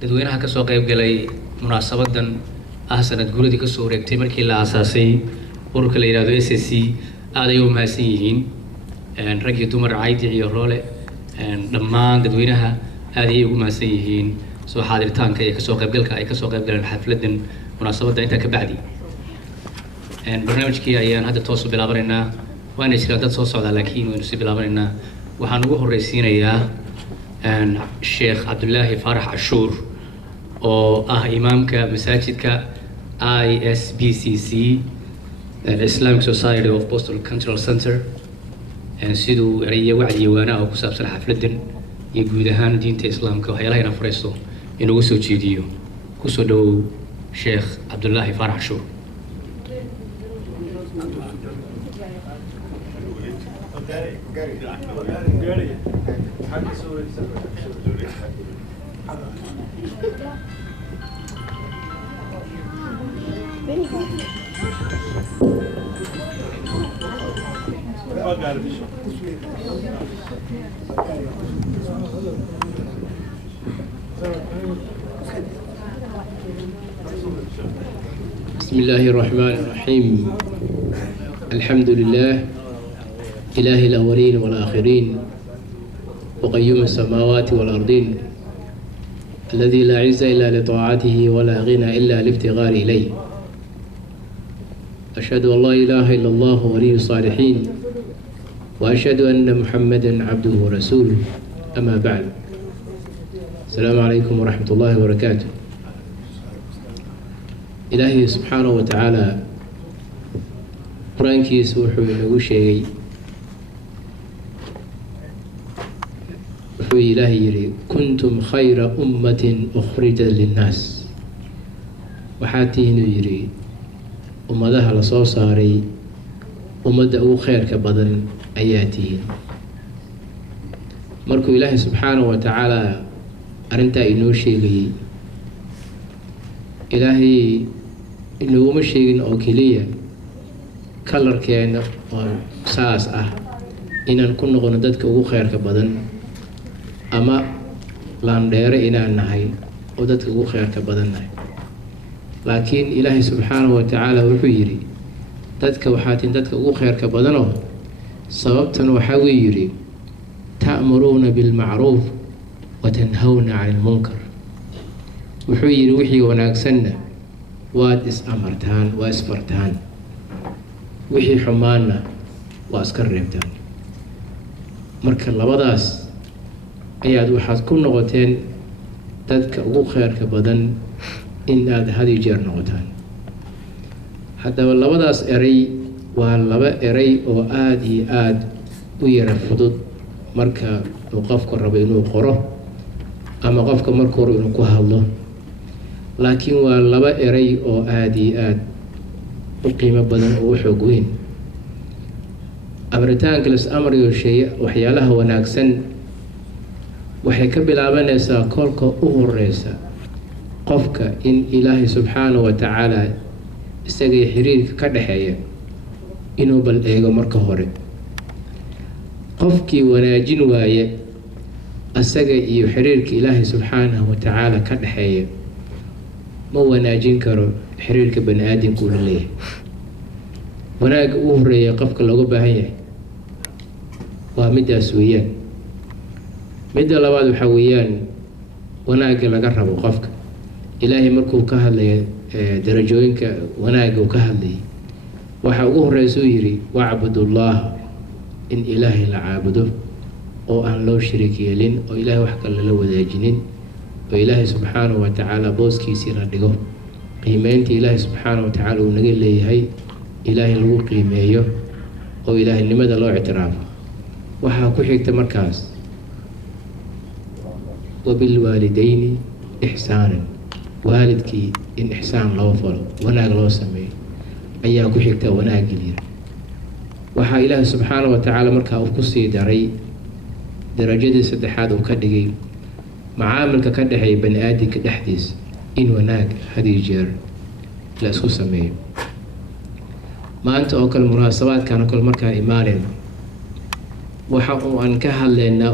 dadweynaha ka soo qayb galay munaasabadan sanad guuradii ka soo wareegtay markii la aasaasay ururka la yiraahdo SSC aad ay u mahadsan yihiin rag iyo dumar caydi iyo roole dhammaan dadweynaha aad ay ugu mahadsan yihiin soo xaadiritaanka iyo ka soo qayb galka ay ka soo qayb galeen xafladan munaasabada inta ka bacdi barnaamijkii ayaan hadda toos u bilaabaneynaa waana jira dad soo socda laakiin waynu si bilaabaneynaa waxaan ugu horeysiinayaa Sheikh Abdullahi Farax Ashuur oo ah imaamka masaajidka ISBCC Islamic Society of Postal Cultural Center sidoo ay wacdi waana oo ku saabsan xafladan iyo guud ahaan diinta islaamka waxyaalaha inaan fureysto inuu soo jeediyo ku soo dhaw Sheikh Abdullahi Farax Ashuur بسم الله الرحمن الرحيم الحمد لله إله الأولين والآخرين وقيوم السماوات والأرضين الذي لا عز إلا لطاعته ولا غنى إلا لافتقار إليه أشهد أن لا إله إلا الله ولي الصالحين وأشهد أن محمدا عبده ورسوله أما بعد السلام عليكم ورحمة الله وبركاته إلهي سبحانه وتعالى قرآن كيس وحو شيء وحو إلهي يري كنتم خير أمة أخرجت للناس وحاتين يري ummadaha la soo saaray ummadda ugu khayrka badan ayaa tihiin markuu ilaahay subxaanahu wa tacaala arrintaa inoo sheegayay ilaahay inooguma sheegin oo keliya kalarkeena oo saas ah inaan ku noqono dadka ugu khayrka badan ama laandheere inaan nahay oo dadka ugu khayrka badan nahay laakiin ilaahay subxaanahu wa tacaala wuxuu yidhi dadka waxaatiin dadka ugu khayrka badanoo sababtan waxaa wuu yidhi ta'muruuna bilmacruuf wa tanhawna cani lmunkar wuxuu yidhi wixii wanaagsanna waad is-amartaan waa isfartaan wixii xumaanna waa iska reebtaan marka labadaas ayaad waxaad ku noqoteen dadka ugu khayrka badan in aad had iyo jeer noqotaan haddaba labadaas eray waa laba eray oo aada iyo aada u yara fudud marka uu qofka rabo inuu qoro ama qofka marka hore inuu ku hadlo laakiin waa laba eray oo aada iyo aada u qiimo badan oo u xoog weyn abritaanka las amriyo shay waxyaalaha wanaagsan waxay ka bilaabanaysaa kolka u horeysa qofka in ilaahay subxaanahu wa tacaala isagay xiriirka ka dhexeeya inuu bal eego marka hore qofkii wanaajin waaye asaga iyo xiriirka ilaahay subxaanahu wa tacaala ka dhexeeya ma wanaajin karo xiriirka bani aadamku la leeyahay wanaagga ugu horeeya qofka looga baahan yahay waa middaas weeyaan midda labaad waxaa weeyaan wanaagga laga rabo qofka ilaahay markuu ka hadlaya darajooyinka wanaagga uu ka hadlayay waxa ugu horeysa uu yidhi wacbudullah in ilaahay la caabudo oo aan loo shariik yeelin oo ilaahay wax kale la wadaajinin oo ilaahay subxaanahu wa tacaala booskiisii la dhigo qiimeynta ilaahay subxaanahu wa tacaala uu naga leeyahay ilaahay lagu qiimeeyo oo ilaahaynimada loo ictiraafo waxaa ku xigta markaas wabilwaalidayni ixsaanan waalidkii in ixsaan loo falo wanaag loo sameeyo ayaa ku xigta wanaagga yiri waxaa ilaahay subxaanahu wa tacaala markaa uu ku sii daray darajadii saddexaad uu ka dhigay macaamilka ka dhexeeya bani aadamka dhexdiisa in wanaag had iyo jeer la isku sameeyo maanta oo kale munaasabaadkan oo kale markaa imaanayno waxa uu aan ka hadlaynaa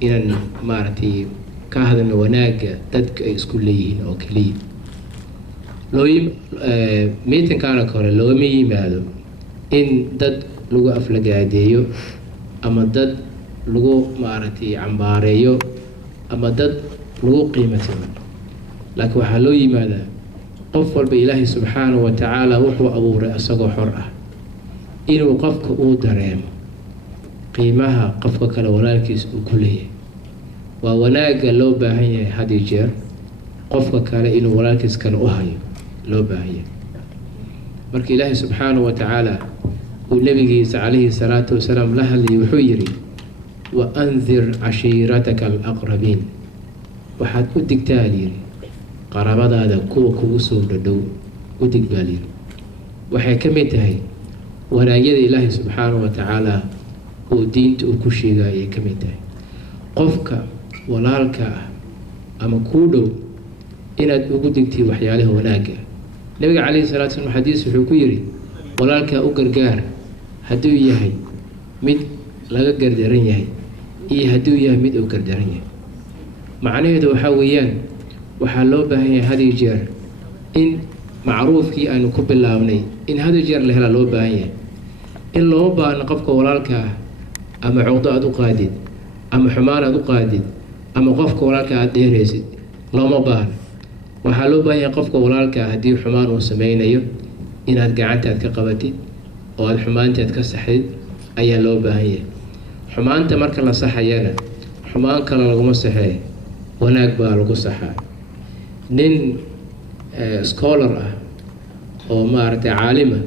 inaan maaragtay ka hadalno wanaagga dadka ay isku leeyihiin oo keliya meetinkaana kore looma yimaado in dad lagu aflagaadeeyo ama dad lagu maaragtay cambaareeyo ama dad lagu qiimatimo laakiin waxaa loo yimaadaa qof walba ilaahay subxaanahu wa tacaala wuxuu abuuray isagoo xor ah inuu qofka uu dareemo qiimaha qofka kale walaalkiis uu ku leeyahay waa wanaagga loo baahan yahay had iyo jeer qofka kale inuu walaalkiis kale u hayo loo baahan yahay marka ilaahay subxaanahu wa tacaala uu nabigiisa calayhi salaatu wasalaam la hadlayay wuxuu yidhi wa andir cashiirataka alaqrabiin waxaad u digtaa lyidhi qarabadaada kuwa kugu soo dhadhow u dig baa lyidhi waxay ka mid tahay wanaagyada ilaahay subxaanahu wa tacaala uu diinta uu ku sheegay ayay ka mid tahay qofka walaalka ah ama kuu dhow inaad ugu digtid waxyaalaha wanaagga nabiga calayhi salaatu wasalaam xadiis wuxuu ku yidhi walaalkaa u gargaar hadduu yahay mid laga gardaran yahay iyo hadduu yahay mid uu gardaran yahay macnaheedu waxaa weeyaan waxaa loo baahan yahay had iyo jeer in macruufkii aynu ku bilaabnay in had iyo jeer la helaa loo baahan yahay in looma baahno qofka walaalka ah ama cuqdo aad u qaadid ama xumaan aad u qaadid ama qofka walaalka aad dheeraysid looma baahno waxaa loo baahan yahay qofka walaalka haddii xumaan uu sameynayo inaad gacantaad ka qabatid oo aad xumaantaad ka saxdid ayaa loo baahan yahay xumaanta marka la saxayana xumaan kale laguma saxee wanaag baa lagu saxaa nin scholar ah oo maaragtay caalima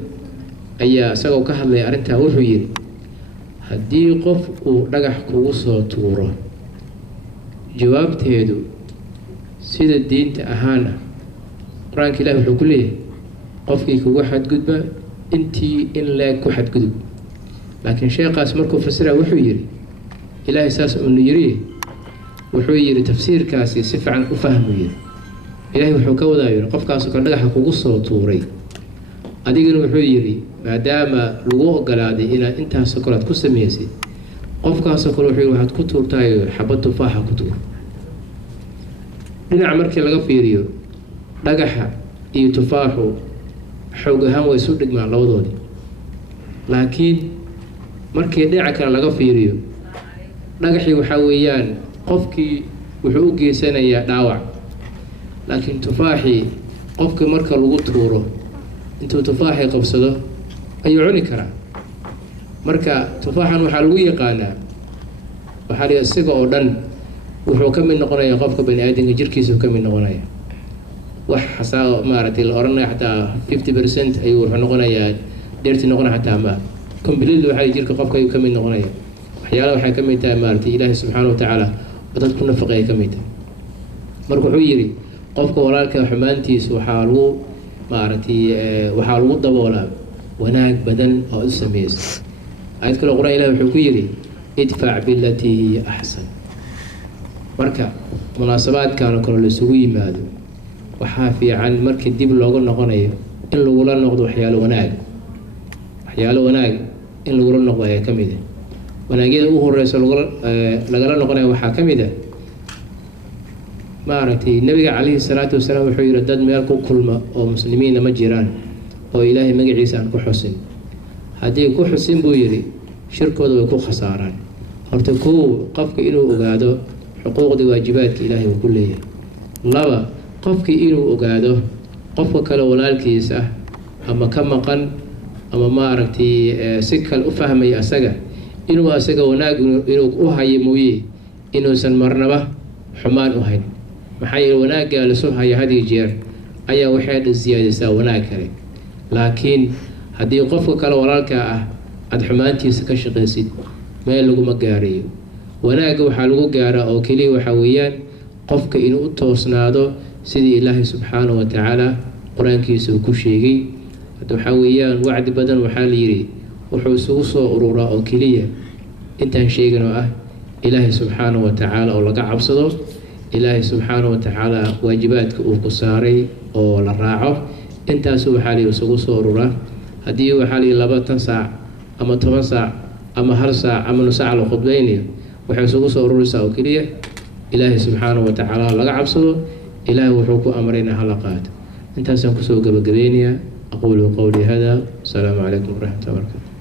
ayaa isagoo ka hadlaya arrintaa wuxuu yidhi haddii qof uu dhagax kugu soo tuuro jawaabteedu sida diinta ahaan ah qur-aanka ilaahi wuxuu ku leeyahay qofkii kugu xadgudba intii in leeg ku xadgudub laakiin sheekhaas markuu fasira wuxuu yidhi ilaahay saas uunu yidhi wuxuu yidhi tafsiirkaasi si fiican u fahmu yidhi ilaahay wuxuu ka wadaa yidhi qofkaasoo kale dhagaxa kugu soo tuuray adigana wuxuu yidhi maadaama lagu ogolaaday inaad intaasoo kale aad ku samaysid qofkaasoo kale wuxuu yidhi waxaad ku tuurtahay xabad tufaaxa ku tuur dhinaca markii laga fiiriyo dhagaxa iyo tufaaxu xoog ahaan way isu dhigmaan labadoodii laakiin markii dhinaca kale laga fiiriyo dhagaxii waxaa weeyaan qofkii wuxuu u geysanayaa dhaawac laakiin tufaaxii qofkii marka lagu tuuro intuu tufaaxii qabsado ayuu cuni karaa marka tufaaxan waxaa lagu yaqaanaa waxaa la isaga oo dhan wuxuu ka mid noqonayaa qofka bani aadamka jirkiisa ka mid noqonaya wax xasaa maaragtay la oranaya xataa 50% ayuu wuxuu noqonayaa dheerti noqonaya xataa ma completely waxay jirka qofka ayuu ka mid noqonaya waxyaalaha waxay ka mid tahay maaragtay ilaahay subxaanahu wa tacaala dad ku nafaqay ka mid tahay marka wuxuu yidhi qofka walaalka xumaantiisa waxaa lagu maaragtay waxaa lagu daboolaa wanaag badan oo u sameeyay ayad kale quraan ilaahay wuxuu ku yidhi idfac billatii hiya axsan marka munaasabaadkan kale la isugu yimaado waxaa fiican markii dib looga noqonayo in lagula noqdo waxyaalo wanaag in lagula noqdo ayaa ka mid ah wanaagyada ugu horeysa lagala noqonayo waxaa ka mid ah maaragtay nabiga calayhi salaatu wasalaam wuxuu yidhi dad meel ku kulma oo muslimiina ma jiraan oo ilaahay magaciisa aan ku xusin haddii ku xusin buu yidhi shirkooda way ku khasaaraan horta kow qofka inuu ogaado xuquuqda waajibaadka ilaahay uu ku leeyahay laba qofkii inuu ogaado qofka kale walaalkiisa ama ka maqan ama maaragtay si kale u fahmaya asaga inuu asaga wanaag inuu u hayo mooye inuusan marnaba xumaan u hayn maxaa yeele wanaagga la soo haya had iyo jeer ayaa waxay dhan siyaadisaa wanaag kale laakiin haddii qofka kale walaalka ah aad xumaantiisa ka shaqaysid meel laguma gaarayo wanaagga waxaa lagu gaaraa oo keliya waxaa weeyaan qofka inuu u toosnaado sidii ilaahay subxaanahu wa tacaala qur-aankiisa uu ku sheegay hadda waxaa weeyaan wacdi badan waxaa la yidhi wuxuu isugu soo ururaa oo keliya intaan sheegan oo ah ilaahay subxaanahu wa tacaala oo laga cabsado ilaahay subxaanahu wa tacaala waajibaadka uu ku saaray oo la raaco intaasu waxaa la isugu soo ururaa haddii waxaa la 20 saac ama 10 saac ama 1 saac ama nus saac la khudbaynayo waxay isugu soo ururaysaa oo keliya إلهي سبحانه وتعالى لقى عبصه إلهي وحوكو أمرنا هلقات انت سنكسو قبقبينيا أقول قولي هذا السلام عليكم ورحمة الله وبركاته.